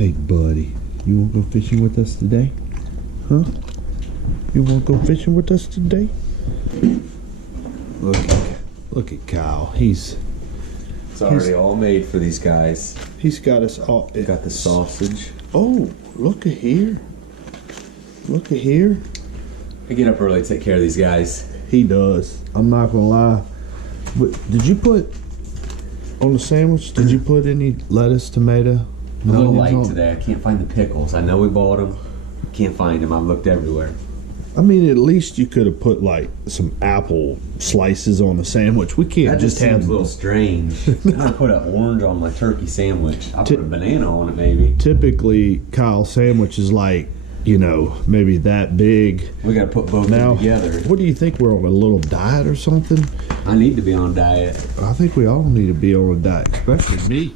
Hey, buddy, you want to go fishing with us today? Huh? You want to go fishing with us today? Look at Kyle. It's already all made for these guys. He's got us all. Got the sausage. Oh, look at here. Look at here. I get up early to take care of these guys. He does. I'm not gonna lie. But did you put on the sandwich? Did you put any lettuce, tomato? A little light today. I can't find the pickles. I know we bought them. Can't find them. I've looked everywhere. I mean, at least you could have put like some apple slices on the sandwich. We can't That just seems have a little strange. I'm gonna put an orange on my turkey sandwich. I'll put a banana on it, maybe. Typically, Kyle's sandwich is like, you know, maybe that big. We gotta put both now, together. What do you think? We're on a little diet or something? I need to be on a diet. I think we all need to be on a diet, especially me.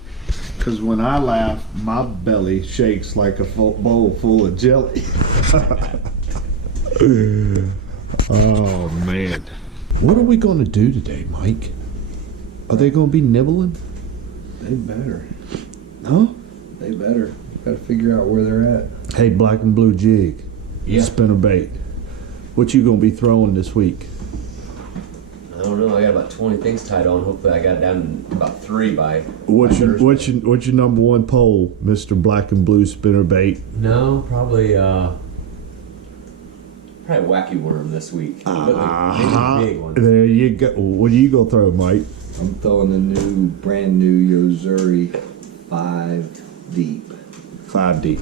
Because when I laugh, my belly shakes like a bowl full of jelly. Oh, man. What are we going to do today, Mike? Are they going to be nibbling? They better. Huh? They better. Got to figure out where they're at. Hey, black and blue jig. Yeah. Spinner bait. What you going to be throwing this week? I don't know. I got about 20 things tied on. Hopefully, I got down to about 3 by. What's your number one pole, Mr. Black and Blue Spinner Bait? No, probably wacky worm this week. Maybe a big one. There you go. What are you gonna throw, Mike? I'm throwing the brand new Yozuri 5 deep. 5 deep.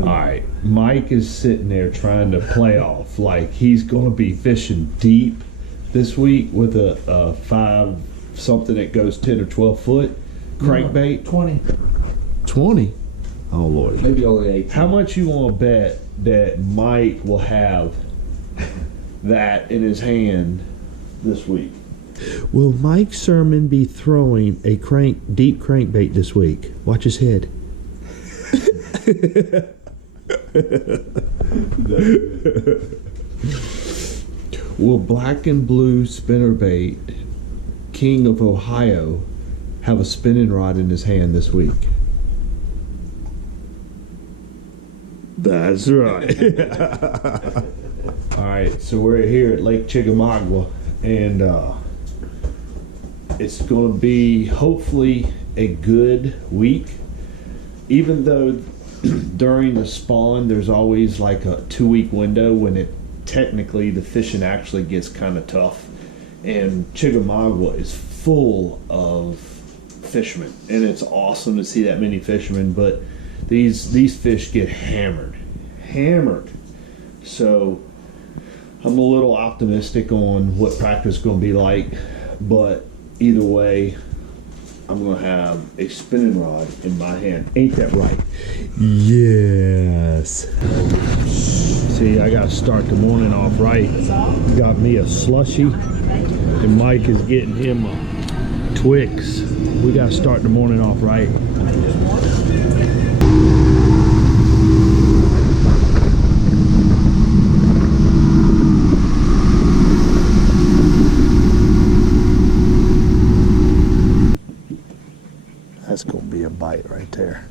All right. Mike is sitting there trying to play off like he's gonna be fishing deep this week with a 5 something that goes 10 or 12 foot crankbait. 20. 20. Oh Lord. Maybe only 18. How much you want to bet that Mike will have that in his hand this week? Will Mike Sermon be throwing a deep crankbait this week? Watch his head. Will Black and Blue Spinnerbait, King of Ohio, have a spinning rod in his hand this week? That's right. All right, so we're here at Lake Chickamauga, and it's going to be hopefully a good week. Even though during the spawn there's always like a 2-week window when it technically the fishing actually gets kind of tough, and Chickamauga is full of fishermen, and it's awesome to see that many fishermen, but these fish get hammered. So I'm a little optimistic on what practice is going to be like, but either way, I'm going to have a spinning rod in my hand. Ain't that right? Yes. See, I got to start the morning off right. Got me a slushie, and Mike is getting him a Twix. We got to start the morning off right. That's going to be a bite right there.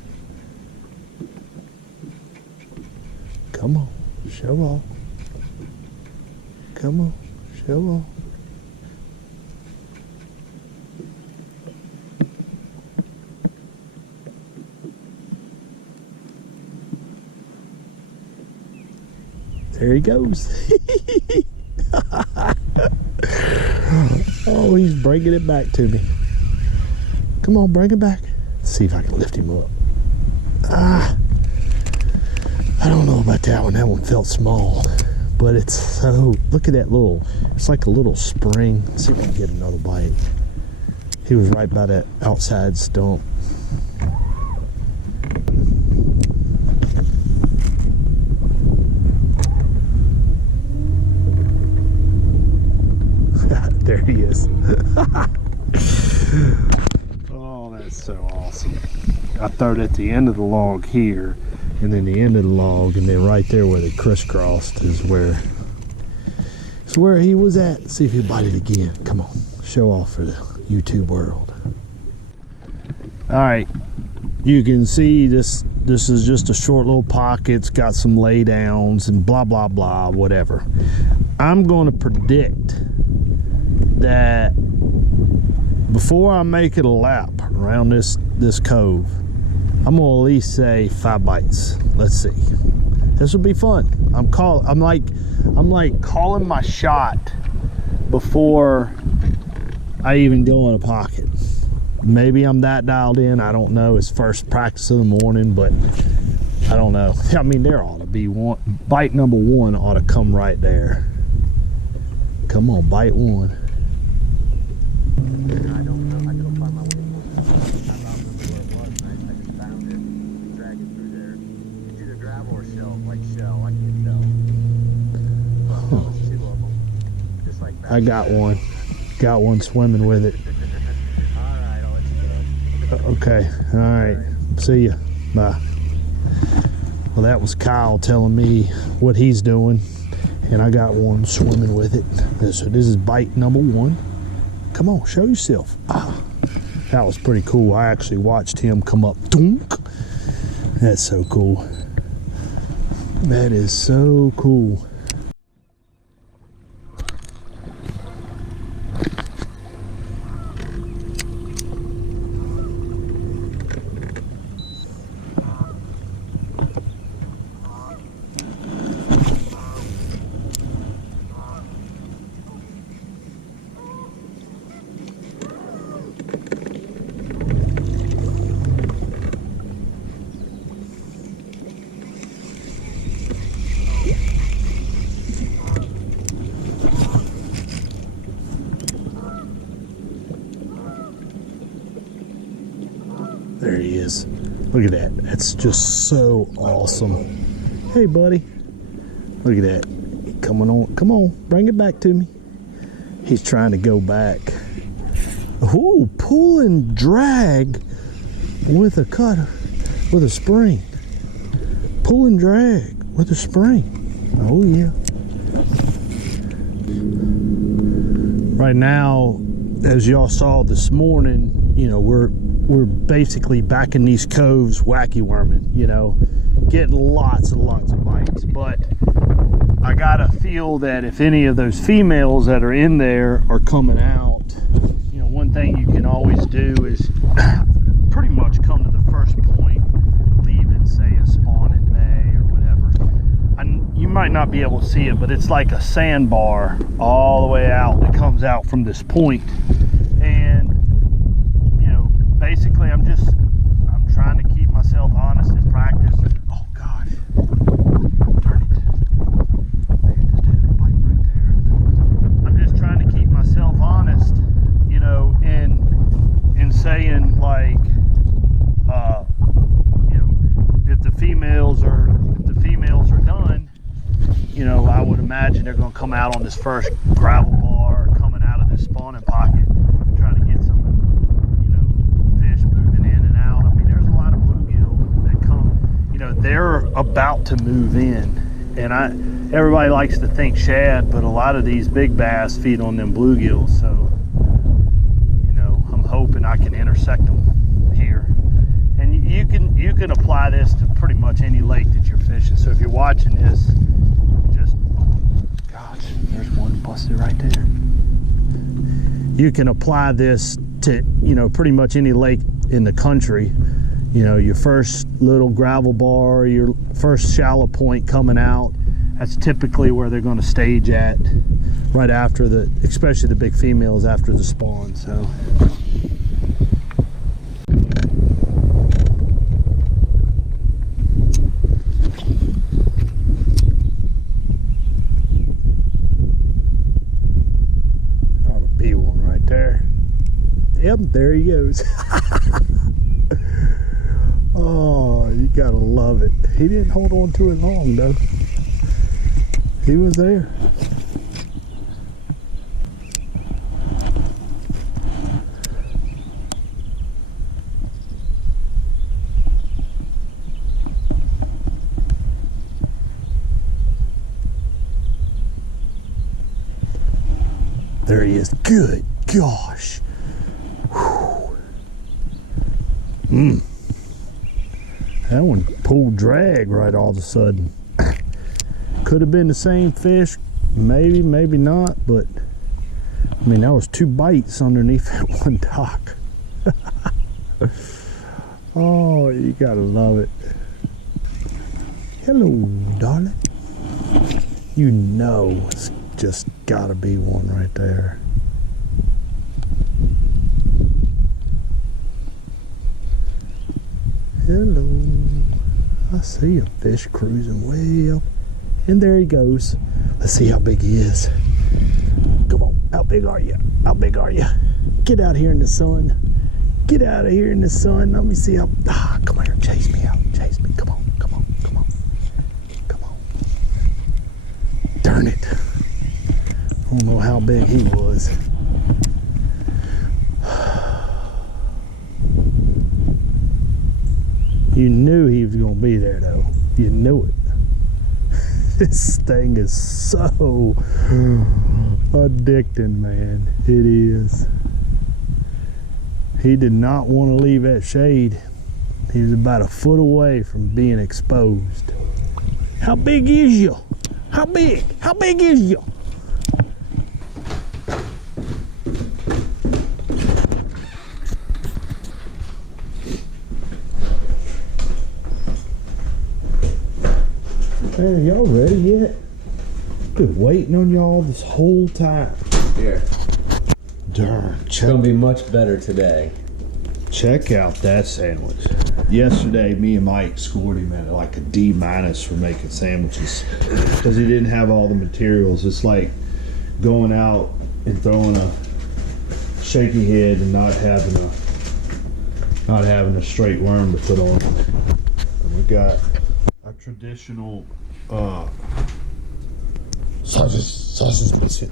Come on, show off. Come on, show off. There he goes. Oh, he's bringing it back to me. Come on, bring it back. Let's see if I can lift him up. I don't know about that one. That one felt small, but it's so, look at that little, it's like a little spring. Let's see if we can get another bite. He was right by that outside stump. There he is. Oh, that's so awesome. I throw it at the end of the log here, and then the end of the log, and then right there where they crisscrossed is where he was at. Let's see if he'll bite it again. Come on, show off for the YouTube world. All right, you can see this this is just a short little pocket. It's got some lay downs and blah, blah, blah, whatever. I'm going to predict that before I make it a lap around this cove, I'm gonna at least say 5 bites. Let's see. This will be fun. I'm like calling my shot before I even go in a pocket. Maybe I'm that dialed in. I don't know. It's first practice of the morning, but I don't know. I mean, there ought to be one. Bite number 1 ought to come right there. Come on, bite 1. I don't know. I couldn't find my way. I don't remember where it was, and I just found it. Drag it through there. It's either gravel or shell, like shell. I can't tell. But there was 2 of them. Just like that. I got one. Got one swimming with it. All right, I'll let you go. Okay. All right. See ya. Bye. Well, that was Kyle telling me what he's doing, and I got one swimming with it. So this is bite number 1. Come on, show yourself. Ah, that was pretty cool. I actually watched him come up. Dunk. That's so cool. That is so cool. There he is. Look at that. That's just so awesome. Hey, buddy. Look at that. Coming on. Come on. Bring it back to me. He's trying to go back. Ooh, pull and drag with a cutter, with a spring. Pull and drag with a spring. Oh, yeah. Right now, as y'all saw this morning, you know, we're basically back in these coves wacky worming, you know, getting lots and lots of bites. But I gotta feel that if any of those females that are in there are coming out, you know, one thing you can always do is pretty much come to the first point, leaving, say, a spawning bay or whatever. And you might not be able to see it, but it's like a sandbar all the way out that comes out from this point. And basically, I'm trying to keep myself honest in practice. Oh God, darn it! Man, just had a bite right there. I'm just trying to keep myself honest, you know, in saying like, you know, if the females are done, you know, I would imagine they're going to come out on this first gravel bar, or coming out of this spawning pocket, trying to get some. They're about to move in, and everybody likes to think shad, but a lot of these big bass feed on them bluegills, so you know, I'm hoping I can intersect them here. And you can apply this to pretty much any lake that you're fishing. So if you're watching this, just gosh, there's one busted right there. You can apply this to, you know, pretty much any lake in the country. You know, your first little gravel bar, your first shallow point coming out, that's typically where they're going to stage at right after especially the big females after the spawn. So ought to be one right there. Yep, there he goes. Oh, you gotta love it. He didn't hold on to it long though. He was there. There he is. Good gosh. Whew. That one pulled drag right all of a sudden. Could have been the same fish, maybe, maybe not, but I mean, that was 2 bites underneath that one dock. Oh, you gotta love it. Hello, darling. You know it's just gotta be one right there. Hello. I see a fish cruising way up. And there he goes. Let's see how big he is. Come on, how big are you? How big are you? Get out here in the sun. Get out of here in the sun. Let me see how. Ah, come here, chase me out. Chase me. Come on, come on, come on. Come on. Darn it. I don't know how big he was. You knew he was going to be there, though. You knew it. This thing is so addicting, man. It is. He did not want to leave that shade. He was about a foot away from being exposed. How big is you? How big? How big is you? Man, y'all ready yet? Been waiting on y'all this whole time. Here. Darn, It's gonna be much better today. check out that sandwich. Yesterday, me and Mike scored him at like a D- for making sandwiches because he didn't have all the materials. It's like going out and throwing a shaky head and not having a straight worm to put on. And we got a traditional sausage biscuit.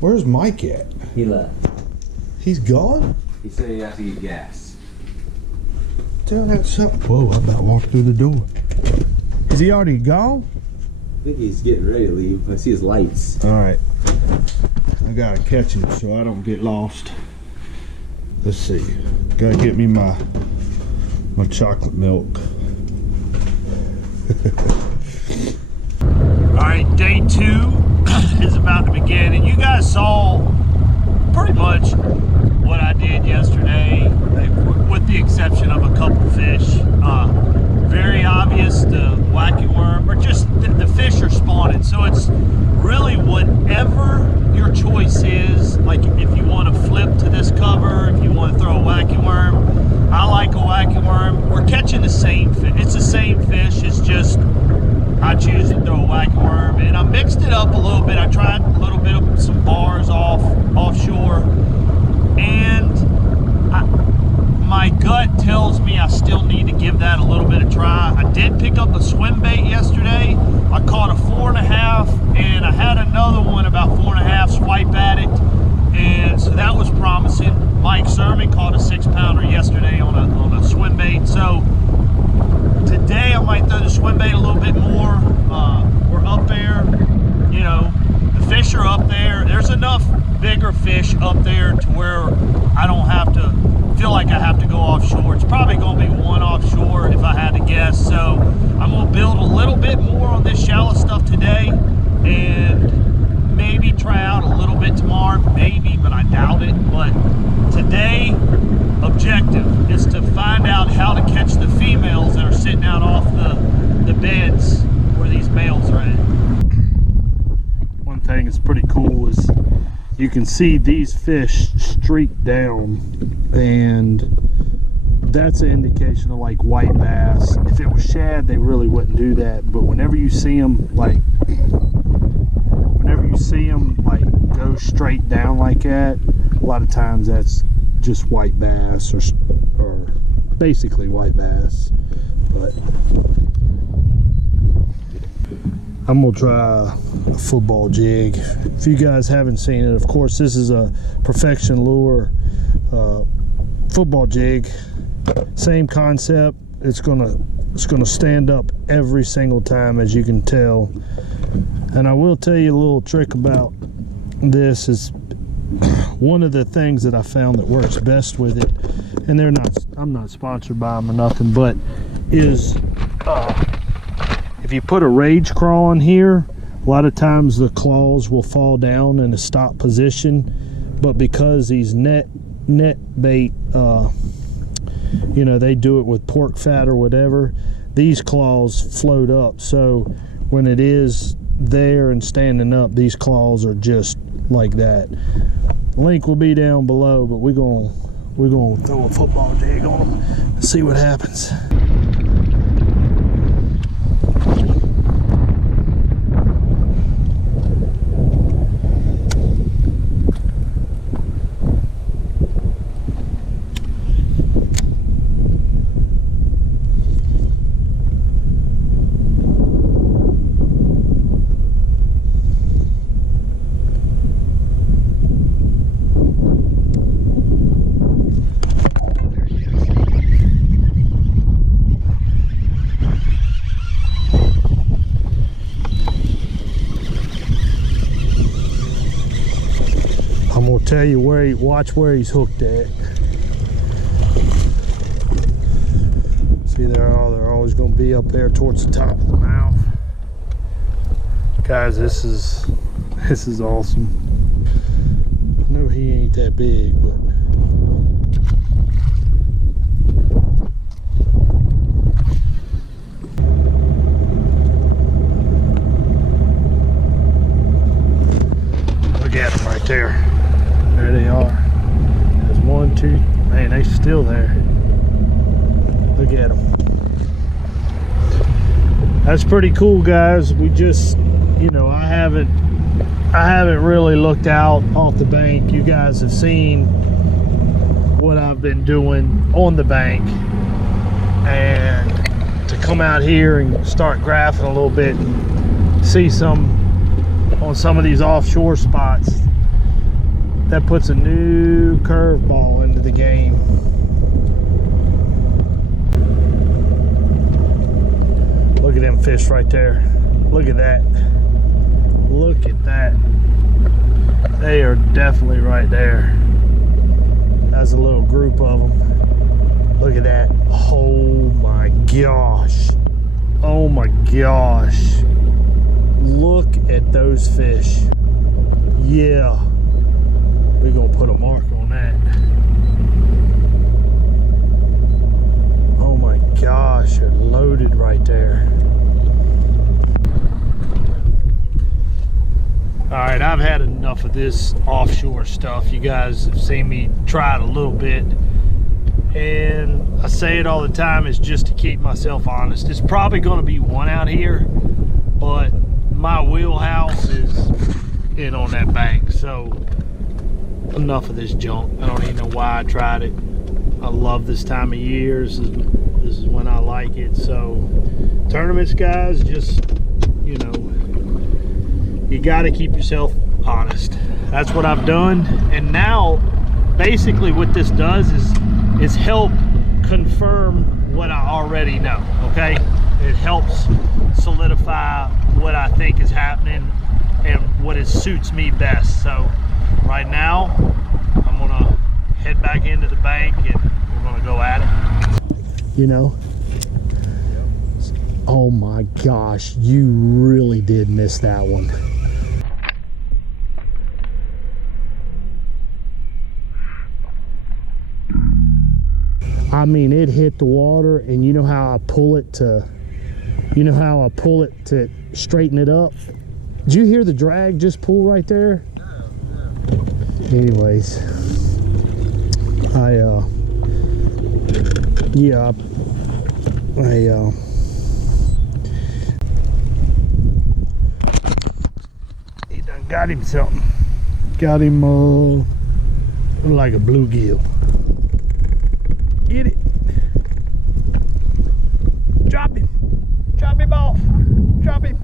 Where's Mike at? He left. He's gone? He said he has to get gas. Tell that something. Whoa, I about walked through the door. Is he already gone? I think he's getting ready to leave. I see his lights. All right. I gotta catch him so I don't get lost. Let's see. Gotta get me my chocolate milk. All right, day 2 is about to begin, and you guys saw pretty much what I did yesterday, with the exception of a couple fish. Very obvious, the wacky worm, or just the fish are spawning. So it's really whatever your choice is. Like if you want to flip to this cover, if you want to throw a wacky worm, I like a wacky worm. We're catching the same fish. It's the same fish. It's just I choose to throw a wacky worm, and I mixed it up a little bit. I tried a little bit of some bars offshore, and my gut tells me I still need to give that a little bit of try. I did pick up a swim bait yesterday. I caught a 4.5, and I had another one about 4.5 swipe at it, and so that was promising. Mike Sermon caught a 6-pounder yesterday on a swim bait. So today I might throw the swim bait a little bit more. We're up there, you know, the fish are up there. There's enough bigger fish up there to where I don't have to feel like I have to go offshore. It's probably going to be one offshore if I had to guess. So I'm going to build a little bit more on this shallow stuff today and maybe try out a little bit tomorrow, maybe, but I doubt it. But today, objective is to find out how to catch the females that are sitting out off the beds where these males are at. One thing that's pretty cool is you can see these fish streak down, and that's an indication of like white bass. If it was shad, they really wouldn't do that, but whenever you see them like go straight down like that, a lot of times that's just white bass or basically white bass. But I'm gonna try a football jig. If you guys haven't seen it, of course this is a Perfection Lure football jig. Same concept. It's gonna stand up every single time, as you can tell. And I will tell you a little trick about this is one of the things that I found that works best with it, and I'm not sponsored by them or nothing, but is if you put a rage crawl on here, a lot of times the claws will fall down in a stop position, but because these net bait, you know, they do it with pork fat or whatever, these claws float up, so when it is there and standing up, these claws are just like that. Link will be down below, but we're gonna throw a football jig on them and see what happens. Tell you where watch where he's hooked at. See, they're always going to be up there towards the top of the mouth. Guys, this is awesome. I know he ain't that big, but look at him right there. There they are. There's 1, 2. Man, they're still there. Look at them. That's pretty cool, guys. We just, you know, I haven't really looked out off the bank. You guys have seen what I've been doing on the bank, and to come out here and start graphing a little bit and see some on some of these offshore spots, that puts a new curveball into the game. Look at them fish right there. Look at that. Look at that. They are definitely right there. That's a little group of them. Look at that. Oh my gosh. Oh my gosh. Look at those fish. Yeah. We're gonna put a mark on that. Oh my gosh, they're loaded right there. All right, I've had enough of this offshore stuff. You guys have seen me try it a little bit, and I say it all the time, it's just to keep myself honest. It's probably gonna be one out here, but my wheelhouse is in on that bank, so enough of this junk. I don't even know why I tried it. I love this time of year. This is when I like it. So tournaments, guys, just, you know, you got to keep yourself honest. That's what I've done, and now basically what this does is help confirm what I already know. Okay, it helps solidify what I think is happening and what suits me best. So right now, I'm gonna head back into the bank and we're gonna go at it. You know? Yep. Oh my gosh, you really did miss that one. I mean, it hit the water, and you know how I pull it to straighten it up? Did you hear the drag just pull right there? Anyways, he done got him something. Got him like a bluegill. Get it. Drop him. Drop him off. Drop him.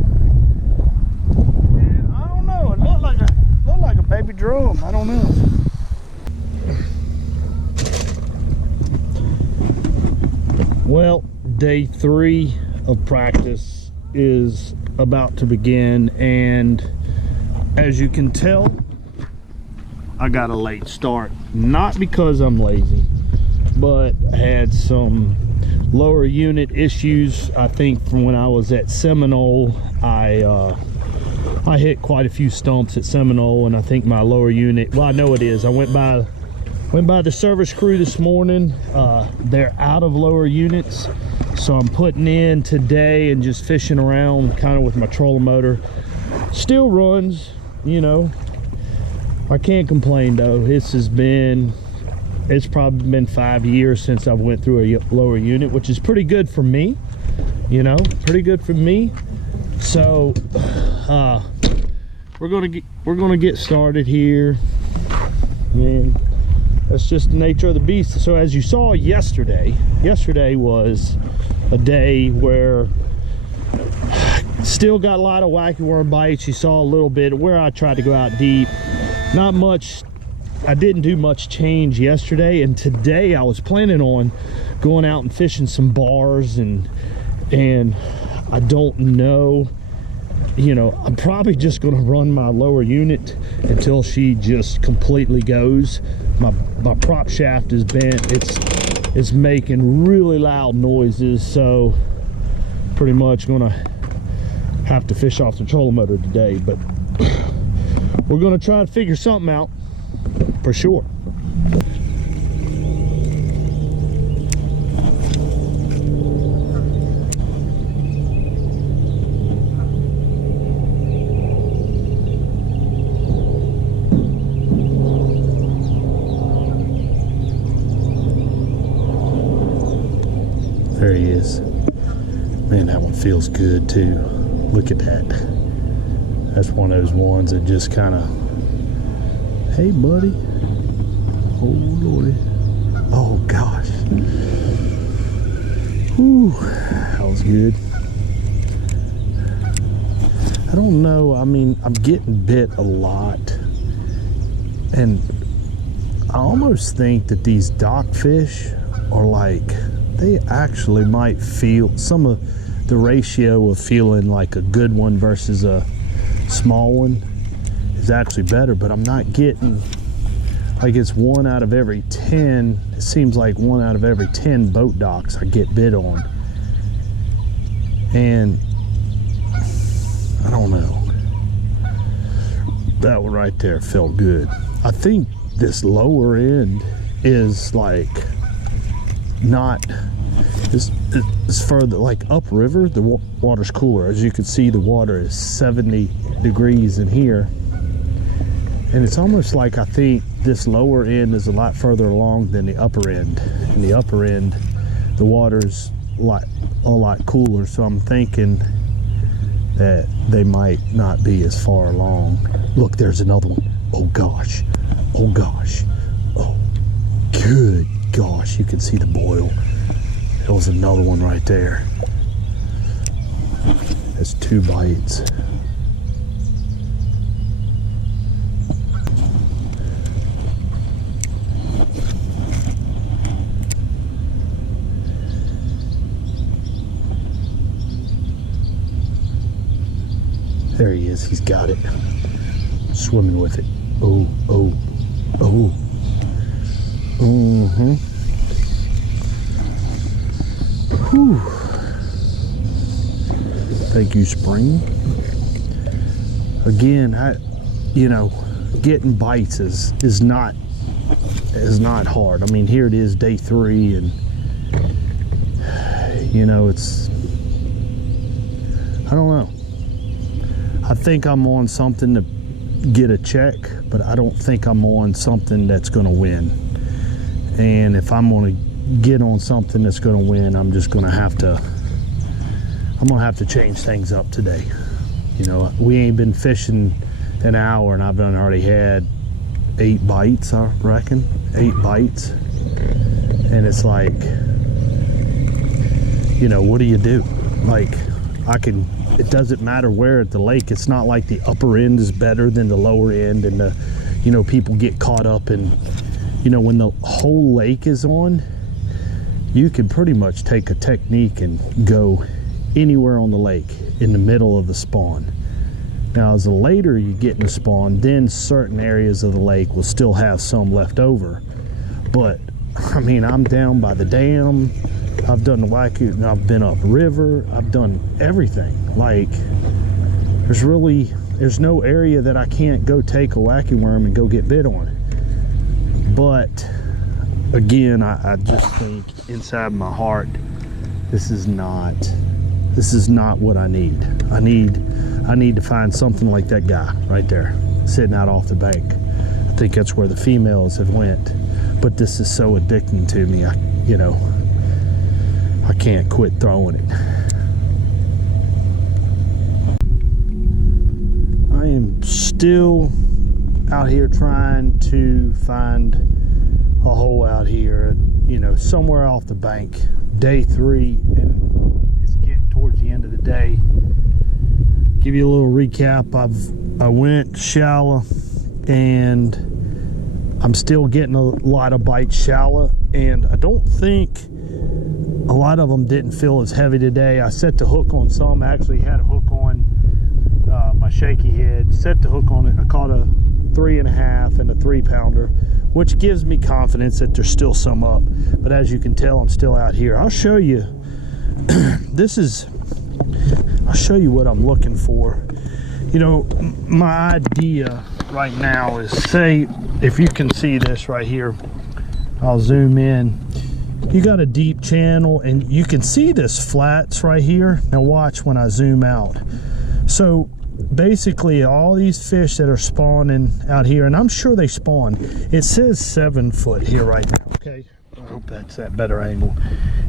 Yeah, I don't know. It looked like a baby drum. I don't know. Well, day 3 of practice is about to begin, and as you can tell, I got a late start, not because I'm lazy, but I had some lower unit issues. I think from when I was at Seminole, I hit quite a few stumps at Seminole, and I think my lower unit, well, I know it is. I went by the service crew this morning. They're out of lower units, so I'm putting in today and just fishing around kind of with my trolling motor. Still runs, you know. I can't complain though. It's probably been 5 years since I went through a lower unit, which is pretty good for me, you know, pretty good for me. So we're gonna get started here, and that's just the nature of the beast. So as you saw yesterday was a day where still got a lot of wacky worm bites. You saw a little bit where I tried to go out deep. Not much. I didn't do much change yesterday, and today I was planning on going out and fishing some bars, and I don't know, you know, I'm probably just going to run my lower unit until she just completely goes. My prop shaft is bent. It's making really loud noises, so pretty much going to have to fish off the trolling motor today, but we're going to try to figure something out for sure. There he is. Man, that one feels good too. Look at that. That's one of those ones that just kind of, hey buddy. Oh lordy. Oh gosh. Whew, that was good. I don't know, I mean, I'm getting bit a lot, and I almost think that these dock fish are like, they actually might feel some of the ratio of feeling like a good one versus a small one is actually better, but I'm not getting, like, it's 1 out of every 10. It seems like 1 out of every 10 boat docks I get bit on, and I don't know, that one right there felt good. I think this lower end is like not, it's further, like upriver, the water's cooler. As you can see, the water is 70 degrees in here, and it's almost like I think this lower end is a lot further along than the upper end. In the upper end, the water's a lot cooler, so I'm thinking that they might not be as far along. Look, there's another one. Oh gosh, oh gosh, oh good gosh, you can see the boil. There was another one right there. That's 2 bites. There he is, he's got it. Swimming with it. Oh, oh, oh. Mm-hmm. Whew. Thank you, spring. Again, you know, getting bites is not hard. I mean, here it is, day 3, and you know, it's, I don't know. I think I'm on something to get a check, but I don't think I'm on something that's going to win. And if I'm going to get on something that's going to win, I'm just going to have to, I'm going to have to change things up today. You know, we ain't been fishing an hour, and I've already had 8 bites, I reckon. 8 bites. And it's like, you know, what do you do? Like, it doesn't matter where at the lake. It's not like the upper end is better than the lower end, and the, you know, people get caught up in, you know, when the whole lake is on, you can pretty much take a technique and go anywhere on the lake in the middle of the spawn. Now, as the later you get in the spawn, then certain areas of the lake will still have some left over. But I mean, I'm down by the dam. I've done the Waiku, I've been up river. I've done everything. Like, there's no area that I can't go take a wacky worm and go get bit on. But again, I just think inside my heart, this is not what I need. I need to find something like that guy right there, sitting out off the bank. I think that's where the females have went. But this is so addicting to me. I can't quit throwing it. I am still out here trying to find a hole out here, somewhere off the bank. Day 3, and it's getting towards the end of the day. Give you a little recap. I went shallow, and I'm still getting a lot of bites shallow, and I don't think a lot of them didn't feel as heavy today. I set the hook on some. I actually had a hook on my shaky head, set the hook on it. I caught a 3.5 and a 3-pounder, which gives me confidence that there's still some up. But as you can tell, I'm still out here. I'll show you. I'll show you what I'm looking for. My idea right now is, say, if you can see this right here, I'll zoom in. You got a deep channel, and you can see this flats right here. Now watch when I zoom out. So basically all these fish that are spawning out here, and I'm sure they spawn, it says 7 foot here right now. Okay, I hope that's that better angle.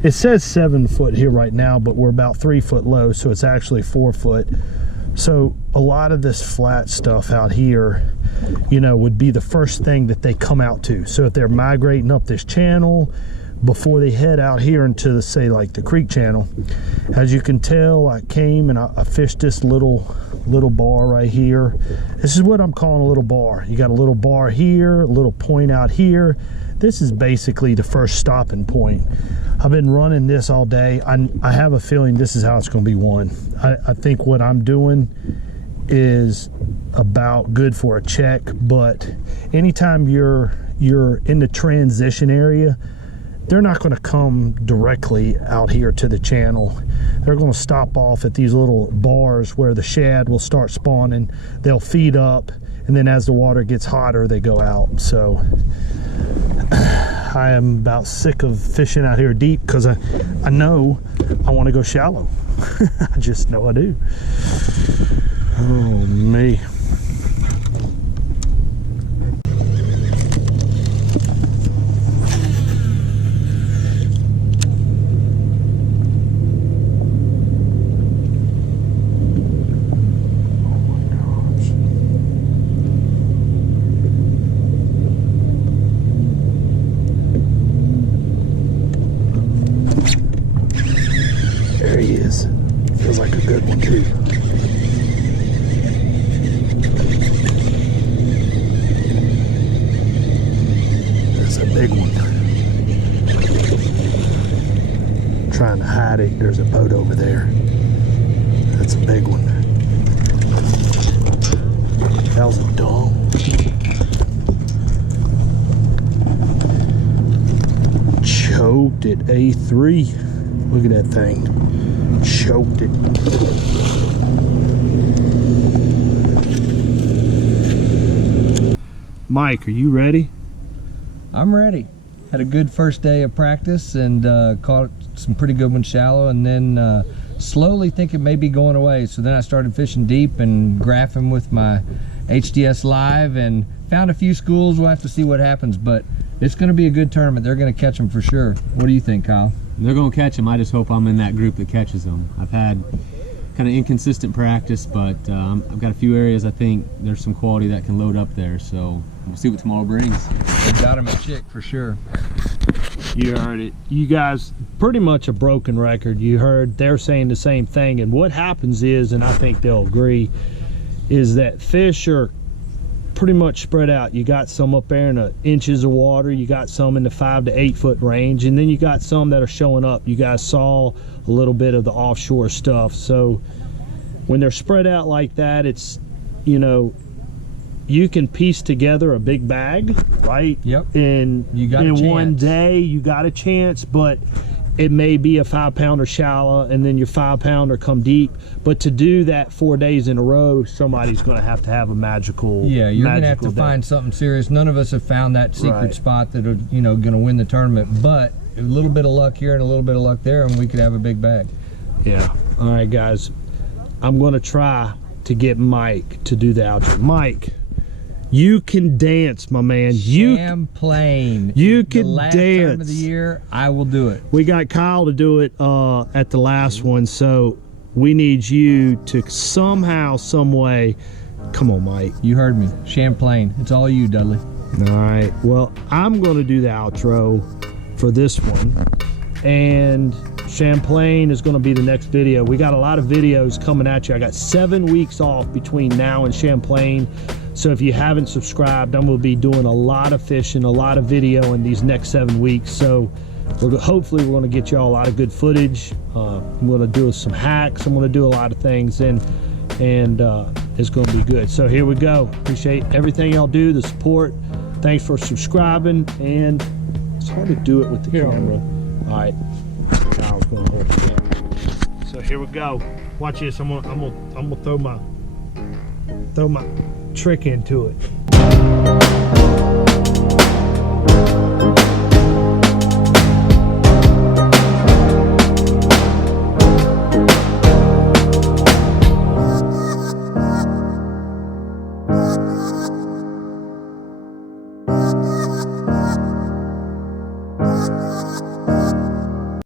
It says 7 foot here right now, but we're about 3 foot low, so it's actually 4 foot. So a lot of this flat stuff out here, would be the first thing that they come out to. So if they're migrating up this channel before they head out here into the, say, like the creek channel, as you can tell, I came and I fished this little bar right here. This is what I'm calling a little bar. You got a little bar here, a little point out here. This is basically the first stopping point. I've been running this all day. I have a feeling this is how it's going to be won. I think what I'm doing is about good for a check, but anytime you're in the transition area, they're not going to come directly out here to the channel. They're going to stop off at these little bars where the shad will start spawning. They'll feed up, and then as the water gets hotter, they go out. So I am about sick of fishing out here deep, because I know I want to go shallow. I just know I do. Oh, me. There he is. Feels like a good one too. That's a big one. Trying to hide it. There's a boat over there. That's a big one. That was a dog. Choked at A3. Look at that thing. Choked it. Mike, are you ready? I'm ready. Had a good first day of practice and caught some pretty good ones shallow, and then slowly think it may be going away. So then I started fishing deep and graphing with my HDS Live and found a few schools. We'll have to see what happens, but it's going to be a good tournament. They're going to catch them for sure. What do you think, Kyle? They're going to catch them. I just hope I'm in that group that catches them. I've had kind of inconsistent practice, but I've got a few areas I think there's some quality that can load up there, so we'll see what tomorrow brings. They got him at Chick for sure. You heard it. You guys, pretty much a broken record. You heard they're saying the same thing, and what happens is, and I think they'll agree, is that fish are pretty much spread out. You got some up there in the inches of water, you got some in the 5 to 8 foot range, and then you got some that are showing up. You guys saw a little bit of the offshore stuff. So when they're spread out like that, it's you know, you can piece together a big bag, right? Yep. And You got a in one chance. day, you got a chance, but it may be a 5-pounder shallow and then your 5-pounder come deep. But to do that 4 days in a row, somebody's going to have a magical. Yeah, you're gonna have to day. find something serious. None of us have found that secret Right. spot that are, you know, gonna win the tournament. But a little bit of luck here and a little bit of luck there, and we could have a big bag. Yeah. All right, guys. I'm going to try to get Mike to do the outro. Mike, you can dance, my man. Champlain. You The can last tournament of dance. the year, I will do it. We got Kyle to do it at the last one, so we need you to somehow, some way. Come on, Mike. You heard me. Champlain. It's all you, Dudley. All right. Well, I'm going to do the outro for this one, and Champlain is going to be the next video. We got a lot of videos coming at you. I got 7 weeks off between now and Champlain. So if you haven't subscribed, I'm going to be doing a lot of fishing, a lot of video in these next 7 weeks. So hopefully we're going to get you all a lot of good footage. I'm going to do some hacks. I'm going to do a lot of things, and it's going to be good. So here we go. Appreciate everything y'all do, the support. Thanks for subscribing, and it's hard to do it with the camera. All right, Kyle's going to hold it up. So here we go. Watch this. I'm gonna throw my trick into it.